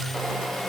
you